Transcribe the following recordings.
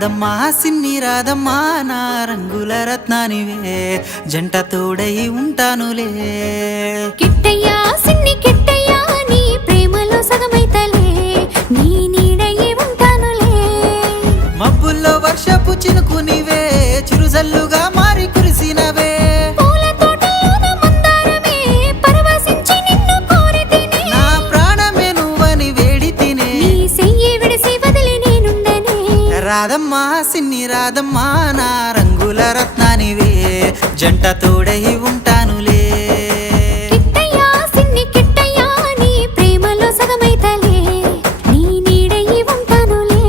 రాధమ్మా సిన్ని రాధమ్మా నా రంగుల రత్నానివే జంట తోడై ఉంటానులే. కిట్టయ్యా సిన్ని కిట్టయ్యా నీ ప్రేమలో సగమైతలే నీ నీడయ్యి ఉంటానులే. మబ్బుల్లో వర్షపు చినుకు నీవే చిరుజల్లుగా మారి కురిసినవే. పూల తోటలోన మందారమే పరవశించి నిన్ను కోరితినే. నా ప్రాణమే నువ్వని వేడితినే నీ సెయ్యి విడిసి వదిలి నేనుండనే. రాధమ్మా సిన్ని రాధమ్మా నా రంగుల రత్నానివే జంట తోడై ఉంటానులే. కిట్టయ్యా సిన్ని కిట్టయ్యా నీ ప్రేమలో సగమైతలే నీ నీడయ్యి ఉంటానులే.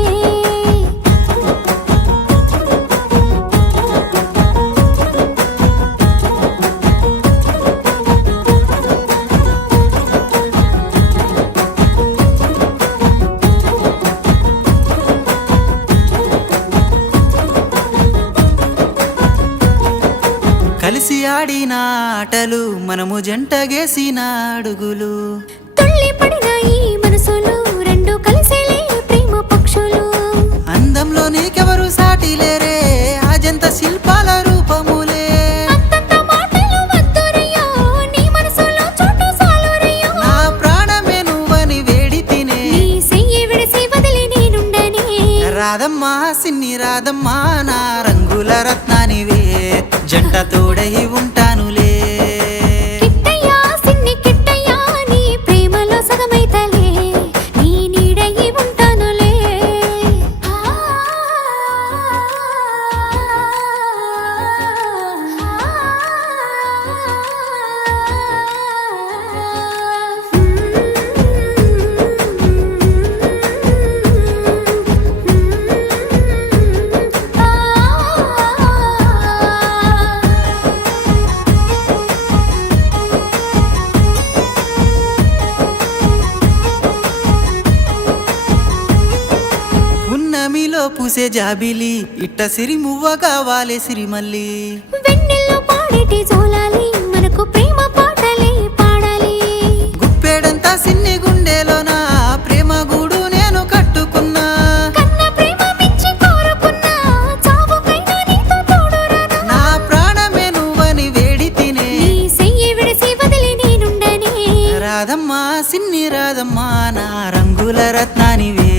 కలిసి ఆడిన ఆటలు మనము జంటగేసిన అడుగులు. తుళ్ళి పడిన ఈ మనసులు రెండు కలిసేలే ప్రేమ పక్షులు. అందంలో నీకెవరు సాటి లేరే ఆ జంట శిల్పాల రూపములే. అంతంత మాటలు వద్దురయ్యో నీ మనసులో చోటు సాలురయ్యో. నా ప్రాణమే నువ్వని వేడితినే నీ సెయ్యి విడిసి వదిలి నేనుండనే. రాధమ్మా సిన్ని రాధమ్మా నా రంగుల రత్నానివే జంట తోడై ఉంటానులే. కిట్టయ్యా సిన్ని కిట్టయ్యా నీ ప్రేమలో సగమైతలే నీ నీడయ్యి ఉంటానులే. ఉన్నమిలో పూసే జాబిలి ఇట్ట సిరిమువ్వ కావాలే సిరిమల్లి. వెన్నెల్లో పాడేటి జోలాలి మనకు ప్రేమ పాటలే పాడాలి. గుప్పెడంతా సిన్ని గుండెలోన ప్రేమ గూడు నేను కట్టుకున్నా. కన్న ప్రేమ మించి కోరుకున్నా చావుకైనా నీతో తోడురానా. నా ప్రాణమే నువ్వని వేడితినే నీ సెయ్యి విడిసి వదిలి నేనుండనే. రాధమ్మా సిన్ని రాధమ్మా నా రంగుల రత్నానివే